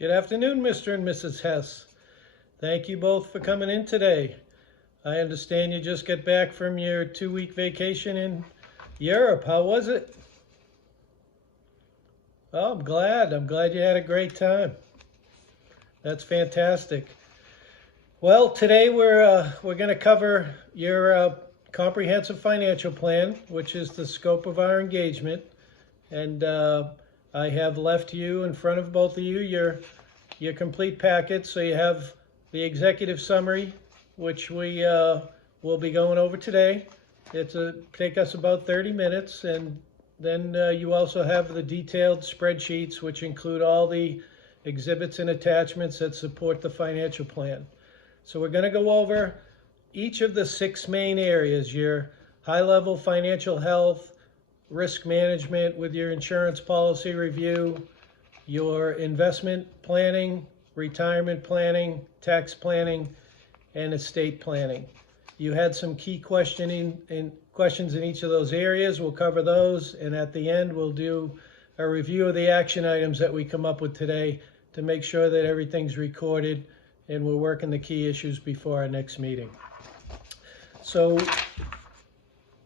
Good afternoon, Mr. and Mrs. Hess. Thank you both for coming in today. I understand you just got back from your 2-week vacation in Europe. How was it? Oh, I'm glad. I'm glad you had a great time. That's fantastic. Well, today we're going to cover your comprehensive financial plan, which is the scope of our engagement. And I have left you in front of both of you your complete packet. So you have the executive summary, which we will be going over today. It'll take us about 30 minutes. And then you also have the detailed spreadsheets, which include all the exhibits and attachments that support the financial plan. So we're going to go over each of the 6 main areas: your high-level financial health, risk management with your insurance policy review, your investment planning, retirement planning, tax planning, and estate planning. You had some key questions in each of those areas. We'll cover those, and at the end we'll do a review of the action items that we come up with today to make sure that everything's recorded and we're working the key issues before our next meeting. So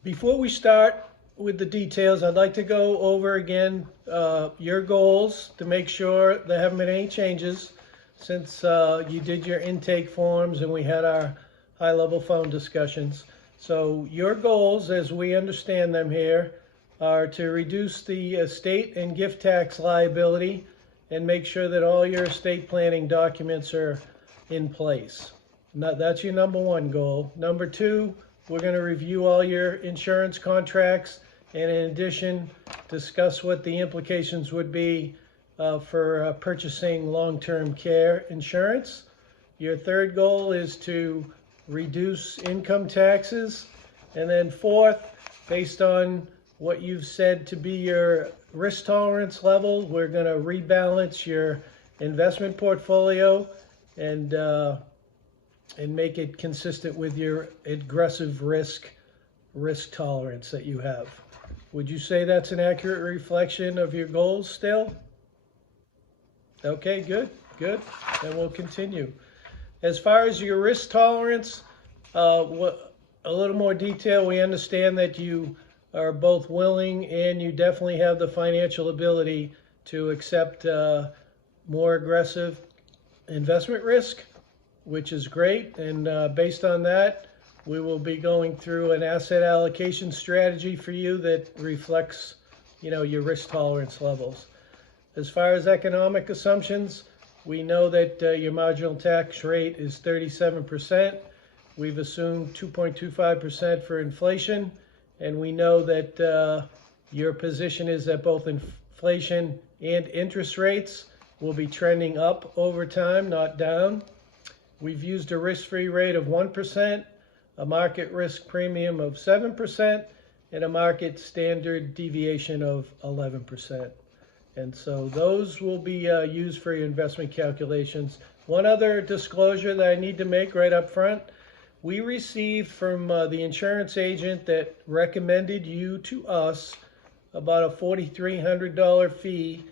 before we start with the details, I'd like to go over again your goals to make sure there haven't been any changes since you did your intake forms and we had our high-level phone discussions. So your goals, as we understand them here, are to reduce the estate and gift tax liability and make sure that all your estate planning documents are in place. That's your number 1 goal. Number 2, we're going to review all your insurance contracts and in addition discuss what the implications would be for purchasing long-term care insurance. Your 3rd goal is to reduce income taxes. And then 4th, based on what you've said to be your risk tolerance level, we're going to rebalance your investment portfolio and make it consistent with your aggressive risk tolerance that you have. Would you say that's an accurate reflection of your goals still? Okay, good. Then we'll continue. As far as your risk tolerance, a little more detail. We understand that you are both willing and you definitely have the financial ability to accept more aggressive investment risk, which is great. And based on that, we will be going through an asset allocation strategy for you that reflects, your risk tolerance levels. As far as economic assumptions, we know that your marginal tax rate is 37%. We've assumed 2.25% for inflation, and we know that your position is that both inflation and interest rates will be trending up over time, not down. We've used a risk-free rate of 1%, a market risk premium of 7%, and a market standard deviation of 11%. And so those will be used for your investment calculations. One other disclosure that I need to make right up front: we received from the insurance agent that recommended you to us about a $4,300 fee,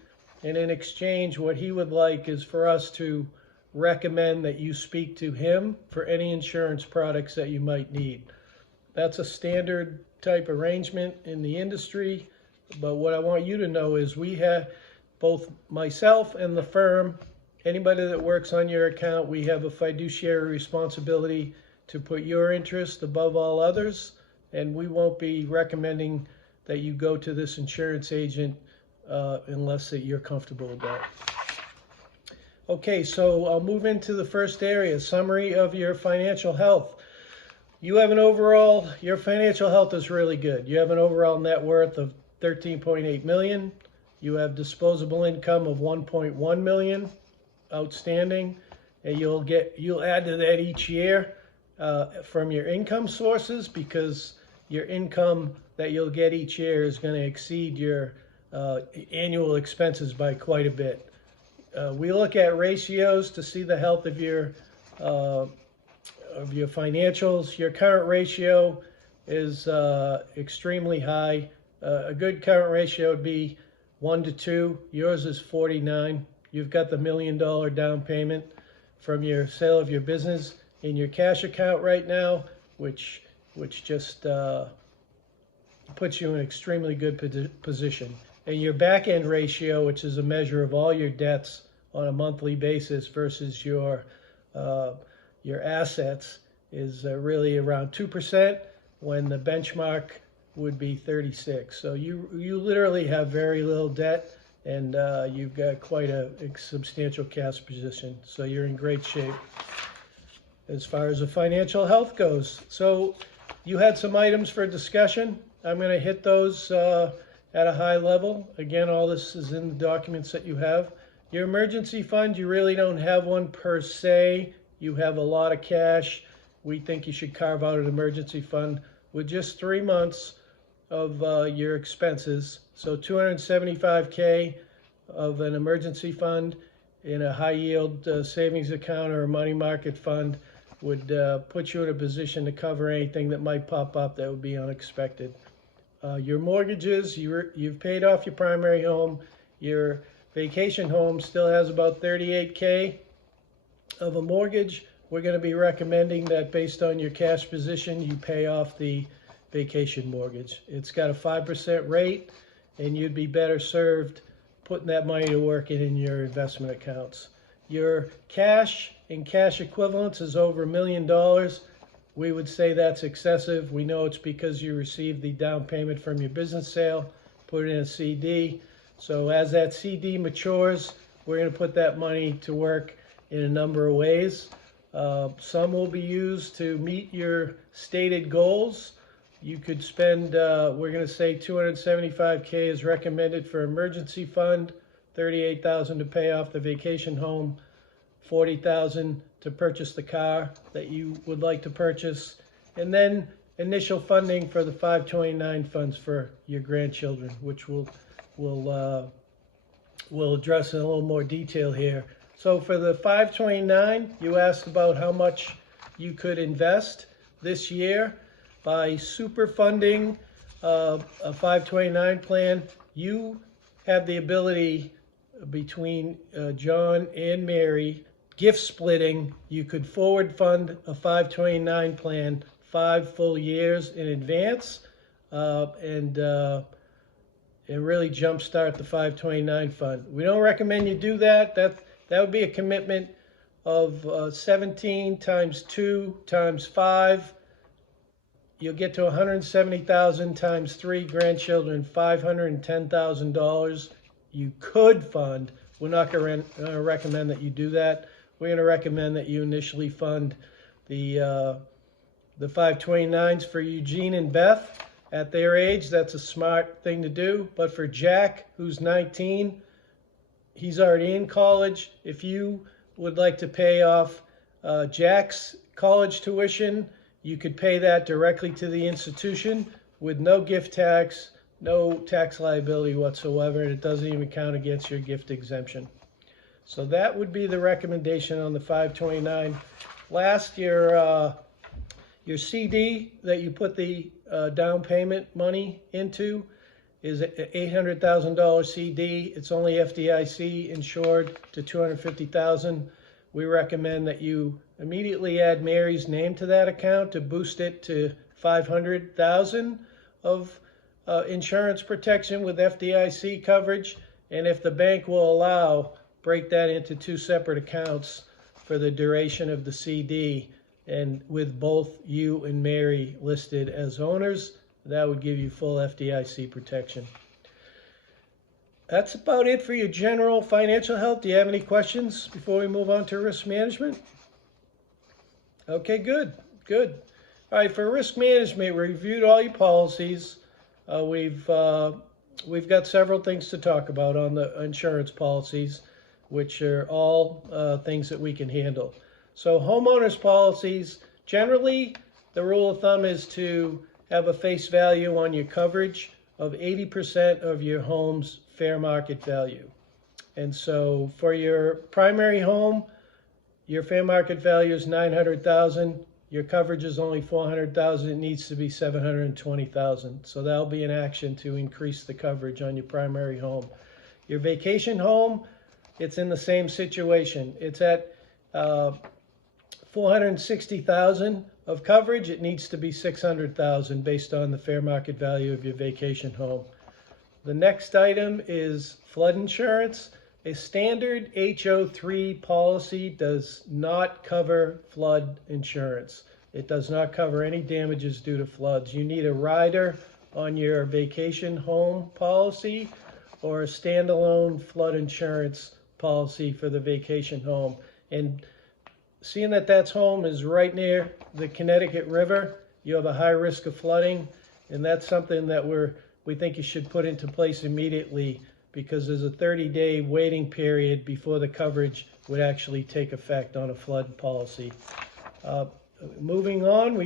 and in exchange what he would like is for us to recommend that you speak to him for any insurance products that you might need. That's a standard type arrangement in the industry, but what I want you to know is we have, both myself and the firm, anybody that works on your account, we have a fiduciary responsibility to put your interest above all others, and we won't be recommending that you go to this insurance agent unless that you're comfortable with that. Okay, so I'll move into the first area, summary of your financial health. You have your financial health is really good. You have an overall net worth of $13.8 million. You have disposable income of $1.1 million outstanding, and you'll add to that each year from your income sources, because your income that you'll get each year is going to exceed your annual expenses by quite a bit. We look at ratios to see the health of your financials. Your current ratio is extremely high. A good current ratio would be 1 to 2. Yours is 49 you've got the $1 million down payment from your sale of your business in your cash account right now, which just puts you in an extremely good position. And your back end ratio, which is a measure of all your debts on a monthly basis versus your assets, is really around 2%, when the benchmark would be 36. So you literally have very little debt, and you've got quite a substantial cash position. So you're in great shape as far as the financial health goes. So you had some items for discussion. I'm going to hit those at a high level. Again, all this is in the documents that you have. Your emergency fund, you really don't have one per se. You have a lot of cash. We think you should carve out an emergency fund with just 3 months of your expenses. So $275K of an emergency fund in a high yield savings account or a money market fund would put you in a position to cover anything that might pop up that would be unexpected. Your mortgages, you've paid off your primary home. Your vacation home still has about $38K of a mortgage. We're going to be recommending that based on your cash position, you pay off the vacation mortgage. It's got a 5% rate, and you'd be better served putting that money to work in your investment accounts. Your cash and cash equivalents is over $1 million. We would say that's excessive. We know it's because you received the down payment from your business sale, put it in a CD. So as that CD matures, we're going to put that money to work in a number of ways. Some will be used to meet your stated goals. You could spend, we're going to say $275K is recommended for emergency fund, $38,000 to pay off the vacation home, $40,000 to purchase the car that you would like to purchase, and then initial funding for the 529 funds for your grandchildren, which we'll address in a little more detail here. So for the 529, you asked about how much you could invest this year. By super funding a 529 plan, you have the ability between John and Mary, gift splitting. You could forward fund a 529 plan 5 full years in advance and really jumpstart the 529 fund. We don't recommend you do that. That would be a commitment of 17 times 2 times 5. You'll get to $170,000 times 3 grandchildren, $510,000 you could fund. We're not going to recommend that you do that. We're going to recommend that you initially fund the 529s for Eugene and Beth at their age. That's a smart thing to do. But for Jack, who's 19, he's already in college. If you would like to pay off Jack's college tuition, you could pay that directly to the institution with no gift tax, no tax liability whatsoever, and it doesn't even count against your gift exemption. So that would be the recommendation on the 529. Last, your CD that you put the down payment money into is an $800,000 CD. It's only FDIC insured to $250,000. We recommend that you immediately add Mary's name to that account to boost it to $500,000 of insurance protection with FDIC coverage. And if the bank will allow, break that into 2 separate accounts for the duration of the CD, and with both you and Mary listed as owners. That would give you full FDIC protection. That's about it for your general financial health. Do you have any questions before we move on to risk management? Okay, good. All right, for risk management, we reviewed all your policies. We've got several things to talk about on the insurance policies, which are all things that we can handle. So homeowners policies, generally, the rule of thumb is to have a face value on your coverage of 80% of your home's fair market value. And so for your primary home, your fair market value is $900,000. Your coverage is only $400,000. It needs to be $720,000. So that'll be an action to increase the coverage on your primary home. Your vacation home, it's in the same situation. It's at 460,000 of coverage. It needs to be 600,000 based on the fair market value of your vacation home. The next item is flood insurance. A standard HO3 policy does not cover flood insurance. It does not cover any damages due to floods. You need a rider on your vacation home policy or a standalone flood insurance policy for the vacation home. And seeing that that home is right near the Connecticut River, you have a high risk of flooding, and that's something that we think you should put into place immediately, because there's a 30-day waiting period before the coverage would actually take effect on a flood policy. Moving on,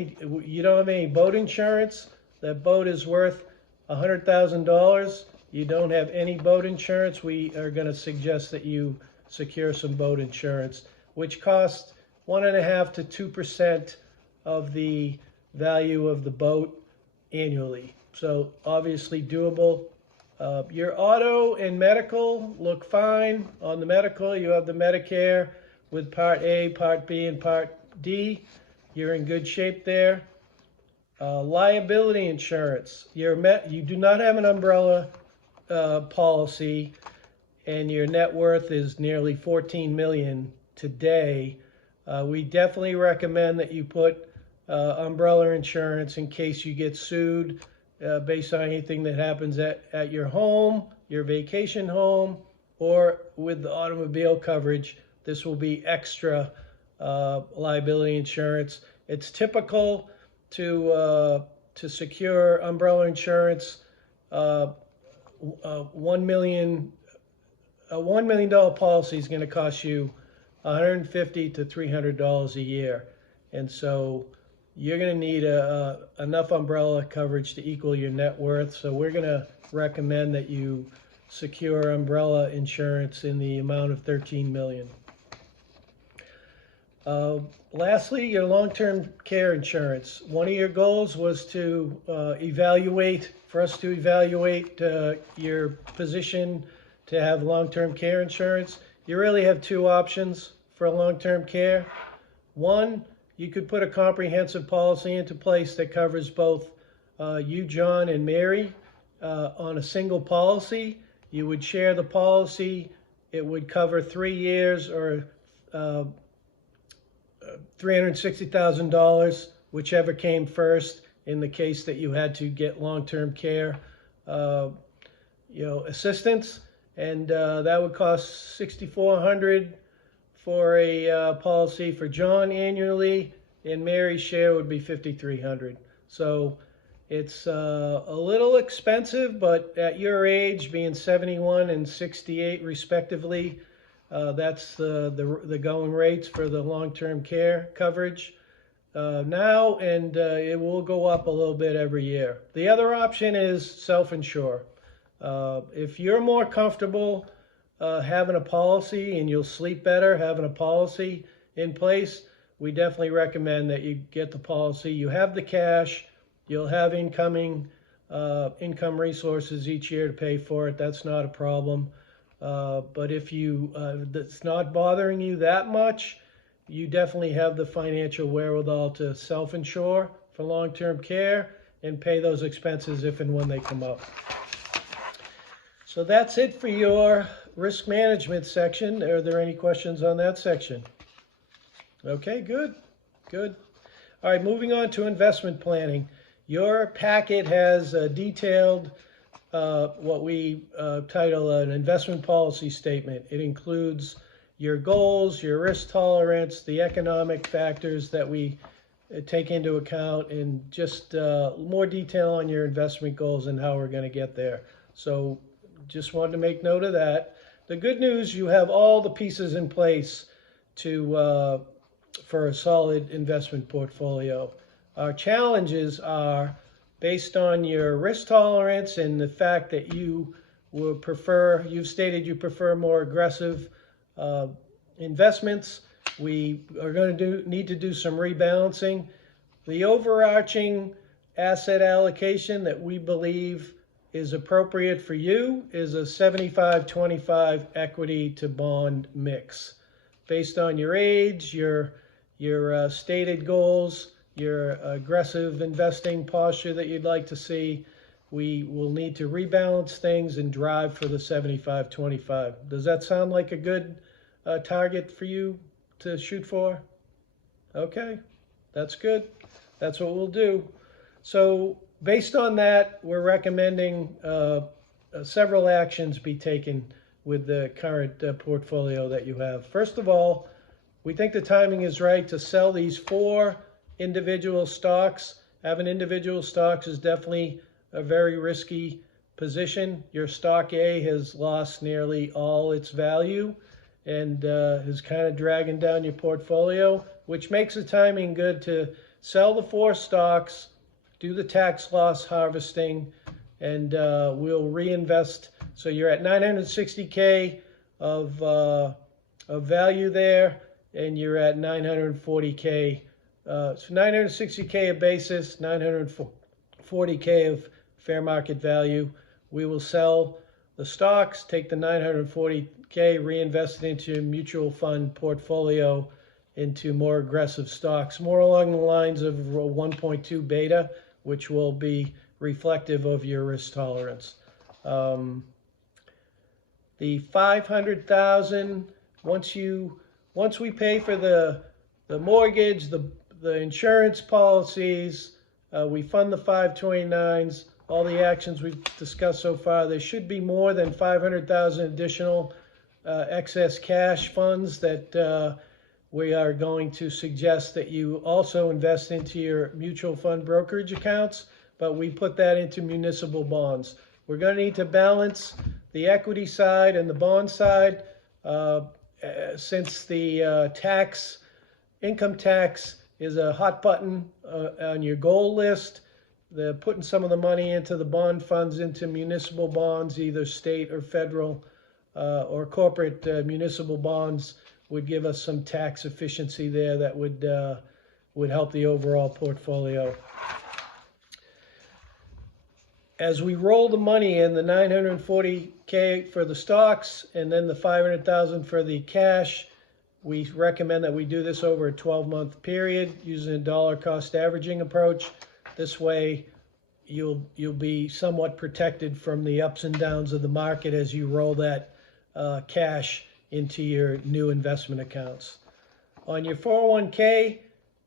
you don't have any boat insurance. That boat is worth $100,000. You don't have any boat insurance. We are going to suggest that you secure some boat insurance, which costs 1.5% to 2% of the value of the boat annually. So obviously doable. Your auto and medical look fine. On the medical, you have the Medicare with Part A, Part B, and Part D. You're in good shape there. Liability insurance. You do not have an umbrella policy, and your net worth is nearly $14 million today. We definitely recommend that you put umbrella insurance in case you get sued based on anything that happens at your home, your vacation home, or with the automobile coverage. This will be extra liability insurance. It's typical to secure umbrella insurance. A $1 million policy is going to cost you $150 to $300 a year, and so you're going to need enough umbrella coverage to equal your net worth. So we're going to recommend that you secure umbrella insurance in the amount of $13 million. Lastly, your long-term care insurance. One of your goals was to for us to evaluate your position to have long-term care insurance. You really have two options for long-term care. One, you could put a comprehensive policy into place that covers both you, John, and Mary on a single policy. You would share the policy. It would cover 3 years or $360,000, whichever came first in the case that you had to get long-term care assistance. And that would cost $6,400 for a policy for John annually, and Mary's share would be $5,300. So it's a little expensive, but at your age, being 71 and 68 respectively, that's the going rates for the long-term care coverage now, and it will go up a little bit every year. The other option is self-insure. If you're more comfortable having a policy and you'll sleep better having a policy in place, we definitely recommend that you get the policy. You have the cash, you'll have income resources each year to pay for it. That's not a problem. But if it's not bothering you that much, you definitely have the financial wherewithal to self-insure for long-term care and pay those expenses if and when they come up. So that's it for your risk management section. Are there any questions on that section? Okay, good. All right, moving on to investment planning. Your packet has detailed what we title an investment policy statement. It includes your goals, your risk tolerance, the economic factors that we take into account, and just more detail on your investment goals and how we're going to get there. So just wanted to make note of that. The good news, you have all the pieces in place for a solid investment portfolio. Our challenges are based on your risk tolerance and the fact that you've stated you prefer more aggressive investments. We are going to need to do some rebalancing. The overarching asset allocation that we believe is appropriate for you is a 75-25 equity to bond mix. Based on your age, your stated goals, your aggressive investing posture that you'd like to see, we will need to rebalance things and drive for the 75-25. Does that sound like a good target for you to shoot for? Okay, that's good. That's what we'll do. So based on that, we're recommending several actions be taken with the current portfolio that you have. First of all, we think the timing is right to sell these 4 individual stocks. Having individual stocks is definitely a very risky position. Your stock A has lost nearly all its value and is kind of dragging down your portfolio, which makes the timing good to sell the 4 stocks, do the tax loss harvesting, and we'll reinvest. So you're at 960K of value there, and you're at 940K. So 960K of basis, 940K of fair market value. We will sell the stocks, take the 940K, reinvest it into a mutual fund portfolio into more aggressive stocks, more along the lines of 1.2 beta, which will be reflective of your risk tolerance. The 500,000, once we pay for the mortgage, the insurance policies, we fund the 529s, all the actions we've discussed so far, there should be more than 500,000 additional excess cash funds that we are going to suggest that you also invest into your mutual fund brokerage accounts, but we put that into municipal bonds. We're going to need to balance the equity side and the bond side since the income tax is a hot button on your goal list. Putting some of the money into the bond funds into municipal bonds, either state or federal or corporate municipal bonds, would give us some tax efficiency there that would help the overall portfolio. As we roll the money in, the 940K for the stocks and then the 500,000 for the cash, we recommend that we do this over a 12-month period using a dollar cost averaging approach. This way, you'll be somewhat protected from the ups and downs of the market as you roll that cash into your new investment accounts. On your 401k,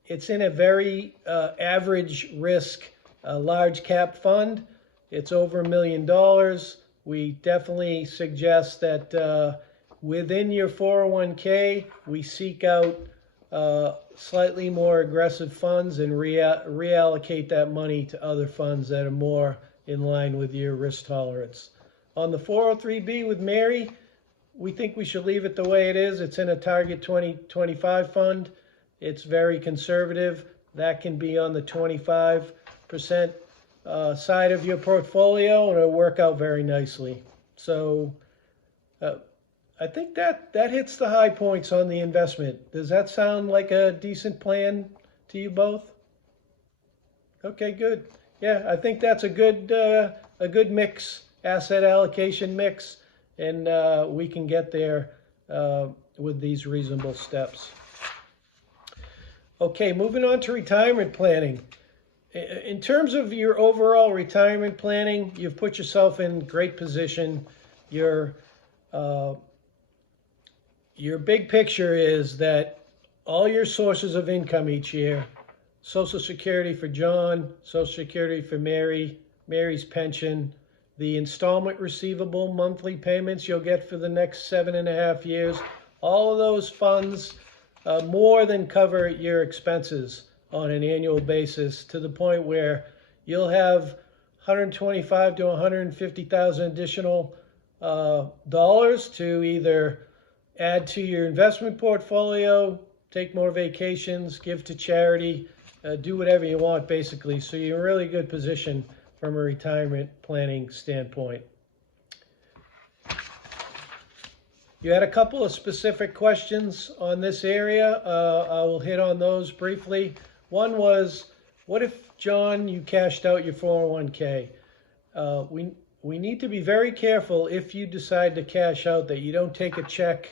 it's in a very average risk, large cap fund. It's over $1 million. We definitely suggest that within your 401k, we seek out slightly more aggressive funds and reallocate that money to other funds that are more in line with your risk tolerance. On the 403b with Mary, we think we should leave it the way it is. It's in a Target 2025 fund. It's very conservative. That can be on the 25% side of your portfolio, and it'll work out very nicely. So I think that hits the high points on the investment. Does that sound like a decent plan to you both? Okay, good. Yeah, I think that's a good mix, asset allocation mix, and we can get there with these reasonable steps. Okay, moving on to retirement planning. In terms of your overall retirement planning, you've put yourself in great position. Your big picture is that all your sources of income each year, Social Security for John, Social Security for Mary, Mary's pension, the installment receivable monthly payments you'll get for the next 7.5 years, all of those funds more than cover your expenses on an annual basis, to the point where you'll have $125,000 to $150,000 additional dollars to either add to your investment portfolio, take more vacations, give to charity, do whatever you want, basically. So you're in a really good position from a retirement planning standpoint. You had a couple of specific questions on this area. I will hit on those briefly. One was, what if, John, you cashed out your 401k? we need to be very careful if you decide to cash out that you don't take a check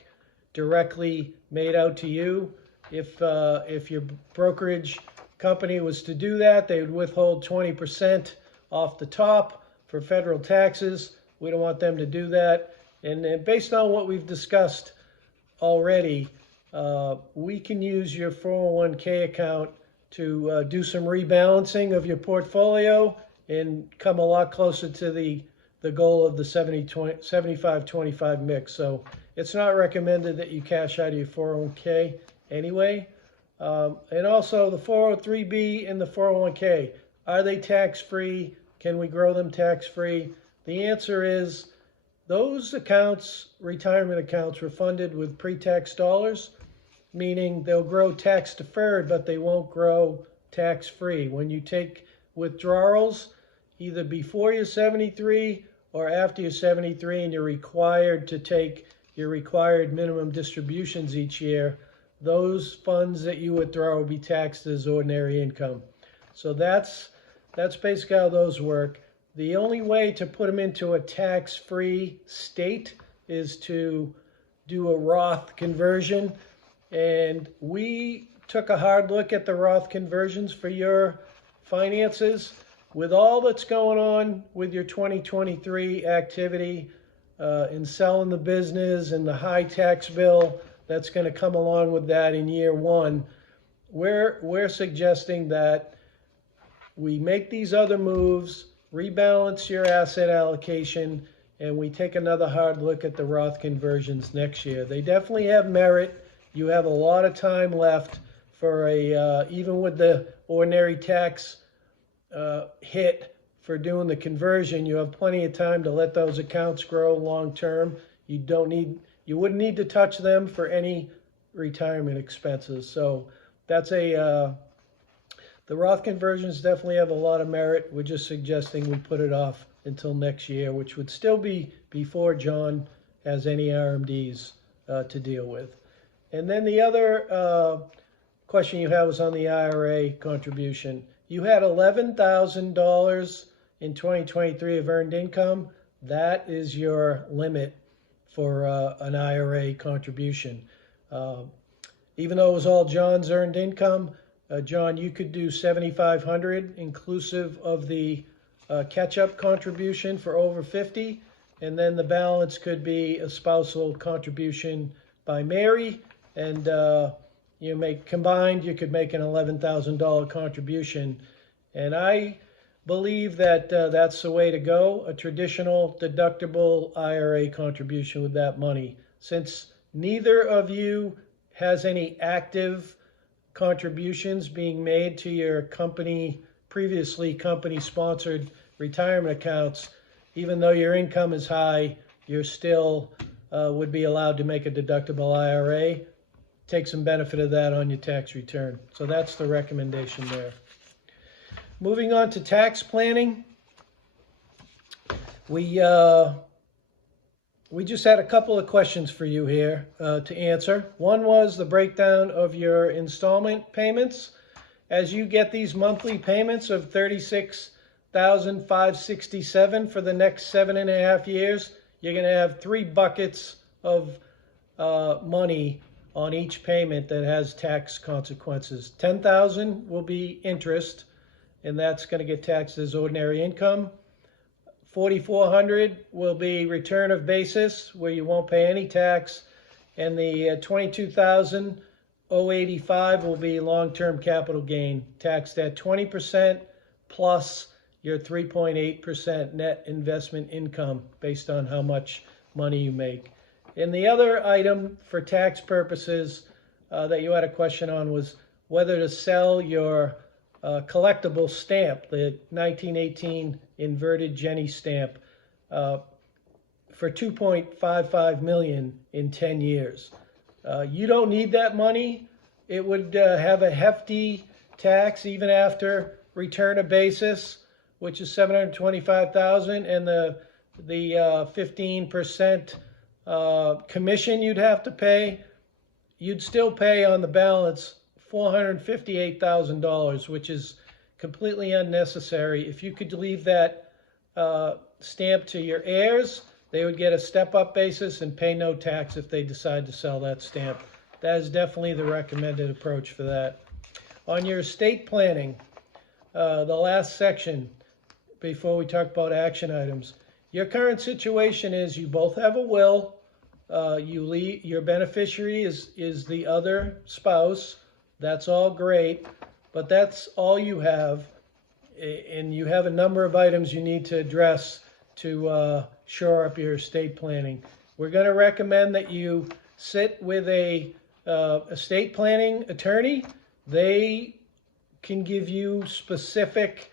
directly made out to you. If your brokerage company was to do that, they would withhold 20% off the top for federal taxes. We don't want them to do that. And based on what we've discussed already, we can use your 401k account to do some rebalancing of your portfolio and come a lot closer to the goal of the 75-25 mix. So it's not recommended that you cash out of your 401k anyway. And also the 403b and the 401k, are they tax-free? Can we grow them tax-free? The answer is those accounts, retirement accounts, were funded with pre-tax dollars, meaning they'll grow tax-deferred, but they won't grow tax-free. When you take withdrawals, either before you're 73 or after you're 73 and you're required to take your required minimum distributions each year, those funds that you withdraw will be taxed as ordinary income. So that's basically how those work. The only way to put them into a tax-free state is to do a Roth conversion. And we took a hard look at the Roth conversions for your finances. With all that's going on with your 2023 activity in selling the business and the high tax bill that's going to come along with that in year one, we're suggesting that we make these other moves, rebalance your asset allocation, and we take another hard look at the Roth conversions next year. They definitely have merit. You have a lot of time left for even with the ordinary tax hit for doing the conversion, you have plenty of time to let those accounts grow long term. You wouldn't need to touch them for any retirement expenses. So that's the Roth conversions definitely have a lot of merit. We're just suggesting we put it off until next year, which would still be before John has any RMDs to deal with. And then the other question you had was on the IRA contribution. You had $11,000 in 2023 of earned income. That is your limit for an IRA contribution. Even though it was all John's earned income, John, you could do $7,500 inclusive of the catch-up contribution for over 50, and then the balance could be a spousal contribution by Mary, and combined, you could make an $11,000 contribution. And I believe that that's the way to go, a traditional deductible IRA contribution with that money. Since neither of you has any active contributions being made to your previously company-sponsored retirement accounts, even though your income is high, you're still would be allowed to make a deductible IRA. Take some benefit of that on your tax return. So that's the recommendation there. Moving on to tax planning. We just had a couple of questions for you here to answer. One was the breakdown of your installment payments. As you get these monthly payments of $36,567 for the next 7.5 years, you're going to have 3 buckets of money on each payment that has tax consequences. $10,000 will be interest, and that's going to get taxed as ordinary income. $4,400 will be return of basis, where you won't pay any tax, and the $22,085 will be long-term capital gain, taxed at 20% plus your 3.8% net investment income based on how much money you make. And the other item for tax purposes that you had a question on was whether to sell your collectible stamp, the 1918 inverted Jenny stamp, for $2.55 million in 10 years. You don't need that money. It would have a hefty tax even after return of basis, which is $725,000, and the 15% commission you'd have to pay. You'd still pay on the balance $458,000, which is completely unnecessary. If you could leave that stamp to your heirs. They would get a step-up basis and pay no tax if they decide to sell that stamp. That is definitely the recommended approach for that. On your estate planning, the last section, before we talk about action items, your current situation is you both have a will. Your beneficiary is the other spouse. That's all great, but that's all you have. And you have a number of items you need to address to shore up your estate planning. We're going to recommend that you sit with a estate planning attorney. They can give you specific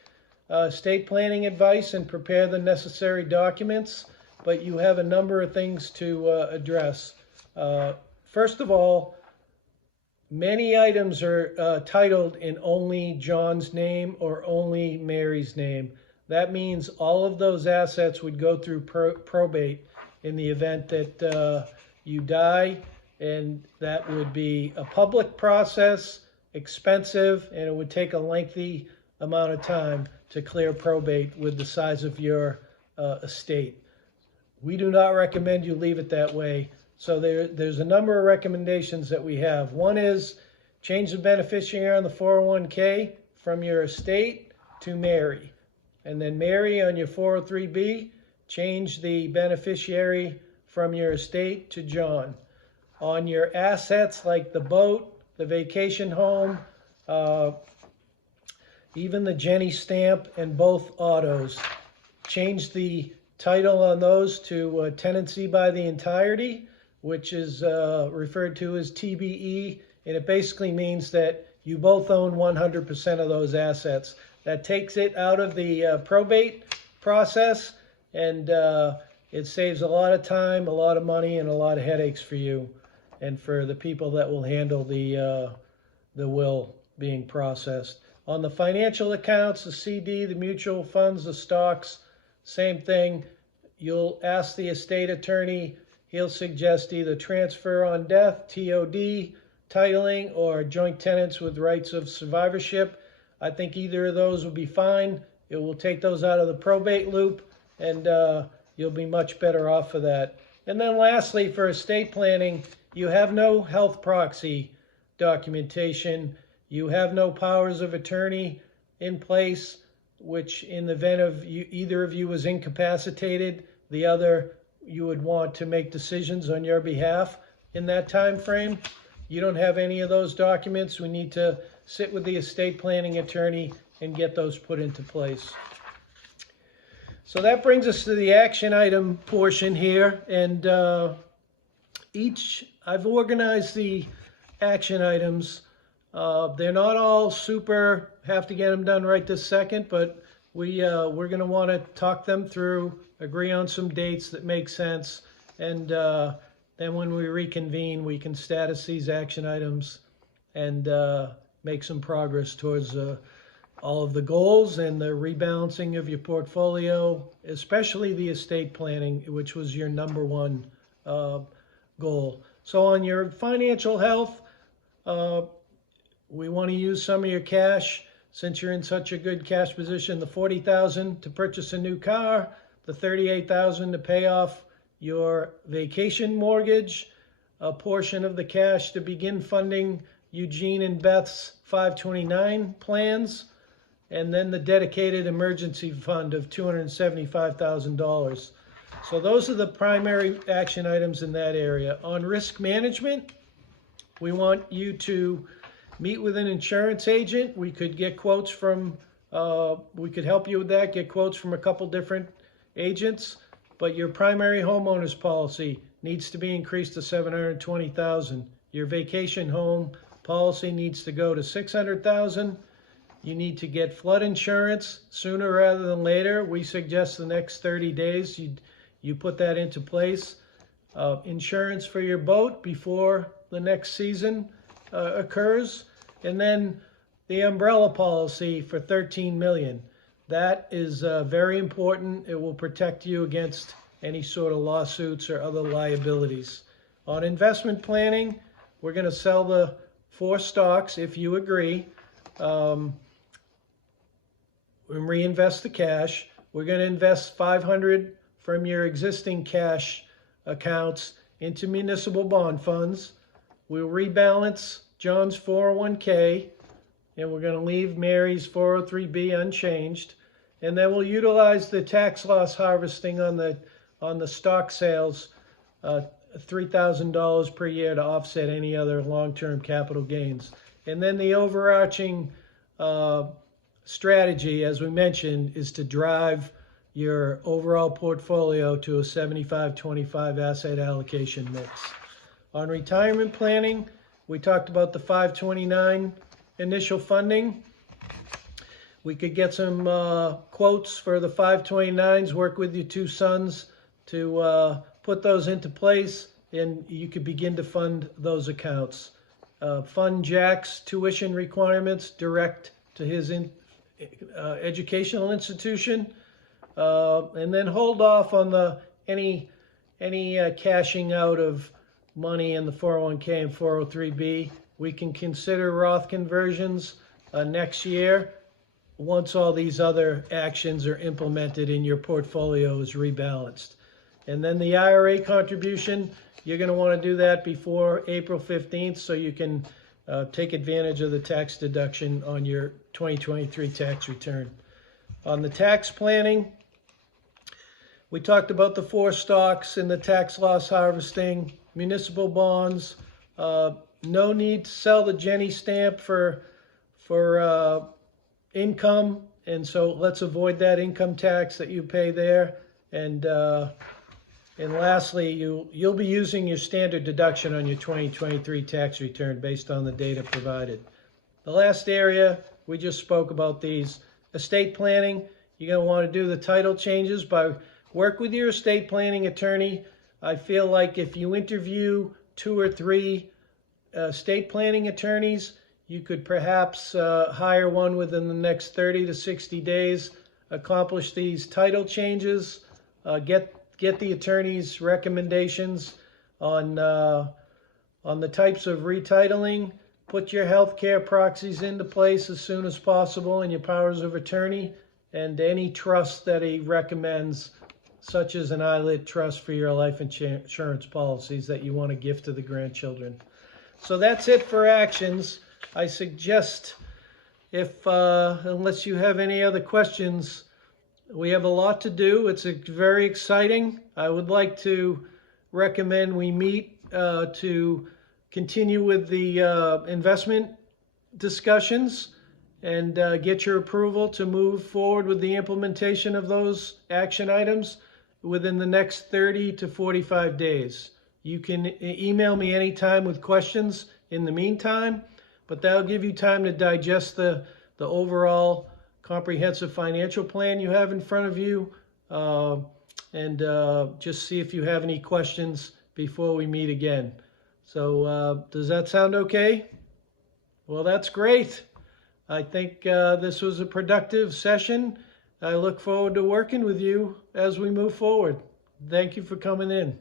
estate planning advice and prepare the necessary documents, but you have a number of things to address. First of all, many items are titled in only John's name or only Mary's name. That means all of those assets would go through probate in the event that you die, and that would be a public process, expensive, and it would take a lengthy amount of time to clear probate with the size of your estate. We do not recommend you leave it that way. So there's a number of recommendations that we have. One is change the beneficiary on the 401k from your estate to Mary. And then Mary on your 403b, change the beneficiary from your estate to John. On your assets like the boat, the vacation home, even the Jenny stamp and both autos, change the title on those to tenancy by the entirety, which is referred to as TBE, and it basically means that you both own 100% of those assets. That takes it out of the probate process, and it saves a lot of time, a lot of money, and a lot of headaches for you and for the people that will handle the will being processed. On the financial accounts, the CD, the mutual funds, the stocks, same thing. You'll ask the estate attorney. He'll suggest either transfer on death, TOD, titling, or joint tenants with rights of survivorship. I think either of those will be fine. It will take those out of the probate loop, and you'll be much better off for that. And then lastly, for estate planning, you have no health proxy documentation. You have no powers of attorney in place, which in the event of either of you was incapacitated, the other you would want to make decisions on your behalf in that time frame. You don't have any of those documents. We need to sit with the estate planning attorney and get those put into place. So that brings us to the action item portion here, and I've organized the action items. They're not all super, have to get them done right this second, but we're going to want to talk them through, agree on some dates that make sense, and then when we reconvene, we can status these action items and make some progress towards all of the goals and the rebalancing of your portfolio, especially the estate planning, which was your number one goal. So on your financial health, we want to use some of your cash, since you're in such a good cash position, the $40,000 to purchase a new car, the $38,000 to pay off your vacation mortgage, a portion of the cash to begin funding Eugene and Beth's 529 plans, and then the dedicated emergency fund of $275,000. So those are the primary action items in that area. On risk management, we want you to meet with an insurance agent. We could get quotes from, we could help you with that, get quotes from a couple different agents, but your primary homeowner's policy needs to be increased to $720,000. Your vacation home policy needs to go to $600,000. You need to get flood insurance sooner rather than later. We suggest the next 30 days you put that into place. Insurance for your boat before the next season occurs, and then the umbrella policy for $13 million. That is very important. It will protect you against any sort of lawsuits or other liabilities. On investment planning, we're going to sell the 4 stocks if you agree, and reinvest the cash. We're going to invest $500 from your existing cash accounts into municipal bond funds. We'll rebalance John's 401k, and we're going to leave Mary's 403b unchanged. And then we'll utilize the tax loss harvesting on the stock sales, $3,000 per year to offset any other long-term capital gains. And then the overarching strategy, as we mentioned, is to drive your overall portfolio to a 75-25 asset allocation mix. On retirement planning, we talked about the 529 initial funding. We could get some quotes for the 529s, work with your two sons to put those into place, and you could begin to fund those accounts. Fund Jack's tuition requirements direct to his educational institution, and then hold off on any cashing out of money in the 401k and 403b. We can consider Roth conversions next year once all these other actions are implemented and your portfolio is rebalanced. And then the IRA contribution, you're going to want to do that before April 15th so you can take advantage of the tax deduction on your 2023 tax return. On the tax planning, we talked about the 4 stocks and the tax loss harvesting, municipal bonds. No need to sell the Jenny stamp for income, and so let's avoid that income tax that you pay there. And lastly, you'll be using your standard deduction on your 2023 tax return based on the data provided. The last area, we just spoke about these. Estate planning, you're going to want to do the title changes work with your estate planning attorney. I feel like if you interview 2 or 3 estate planning attorneys, you could perhaps hire one within the next 30 to 60 days, accomplish these title changes, get the attorney's recommendations on the types of retitling, put your healthcare proxies into place as soon as possible and your powers of attorney, and any trust that he recommends, such as an ILIT trust for your life insurance policies that you want to gift to the grandchildren. So that's it for actions. I suggest, unless you have any other questions, we have a lot to do. It's very exciting. I would like to recommend we meet to continue with the investment discussions and get your approval to move forward with the implementation of those action items within the next 30 to 45 days. You can email me anytime with questions in the meantime, but that'll give you time to digest the overall comprehensive financial plan you have in front of you, and just see if you have any questions before we meet again. So does that sound okay? Well, that's great. I think this was a productive session. I look forward to working with you as we move forward. Thank you for coming in.